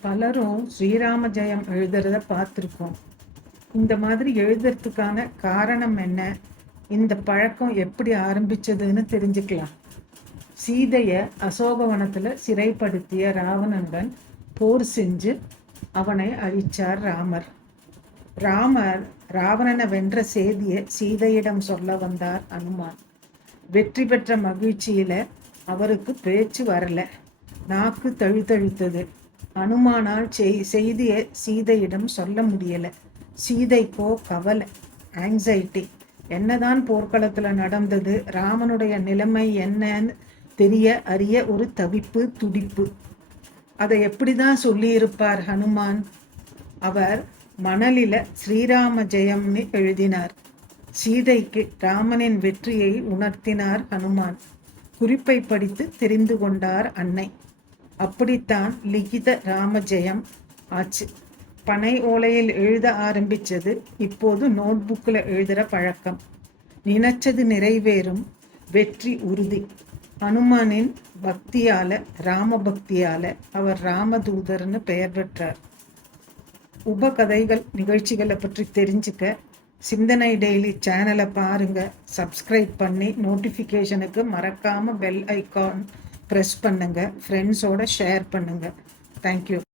பலரும் ஸ்ரீராம ஜெயம் எழுதுறத பார்த்துருக்கோம். இந்த மாதிரி எழுதுறதுக்கான காரணம் என்ன? இந்த பழக்கம் எப்படி ஆரம்பிச்சதுன்னு தெரிஞ்சுக்கலாம். சீதைய அசோகவனத்தில் சிறைப்படுத்திய ராவணனுடன் போர் செஞ்சு அவனை அழிச்சார் ராமர். ராமர் ராவணனை வென்ற செய்தியை சீதையிடம் சொல்ல வந்தார் அனுமான். வெற்றி பெற்ற மகிழ்ச்சியில் அவருக்கு பேச்சு வரல. நாக்கு தழுத்தழுத்தது. அனுமானால் செய்தியை சீதையிடம் சொல்ல முடியலை. சீதைக்கோ கவலை ஆங்ஸைட்டி என்னதான் போர்க்களத்தில் நடந்தது ராமனுடைய நிலைமை என்னன்னு தெரிய அறிய ஒரு தவிப்பு துடிப்பு. அதை எப்படி தான் சொல்லியிருப்பார் ஹனுமான்? அவர் மணலில ஸ்ரீராம ஜெயம்னு எழுதினார். சீதைக்கு ராமனின் வெற்றியை உணர்த்தினார் ஹனுமான். குறிப்பை படித்து தெரிந்து கொண்டார் அன்னை. அப்படித்தான் லிகித ராம ஜெயம் ஆச்சு. பனை ஓலையில் எழுத ஆரம்பிச்சது இப்போது நோட்புக்கில் எழுதுகிற பழக்கம். நினைச்சது நிறைவேறும் வெற்றி உறுதி. அனுமானின் பக்தியால ராம பக்தியால் அவர் ராமதூதர்னு பெயர் பெற்றார். உபகதைகள் நிகழ்ச்சிகளை பற்றி தெரிஞ்சுக்க சிந்தனை டெய்லி சேனலை பாருங்க. சப்ஸ்கிரைப் பண்ணி நோட்டிஃபிகேஷனுக்கு மறக்காம பெல் ஐக்கான் ப்ரெஸ் பண்ணுங்கள் ஃப்ரெண்ட்ஸோட ஷேர் பண்ணுங்கள் தேங்க்யூ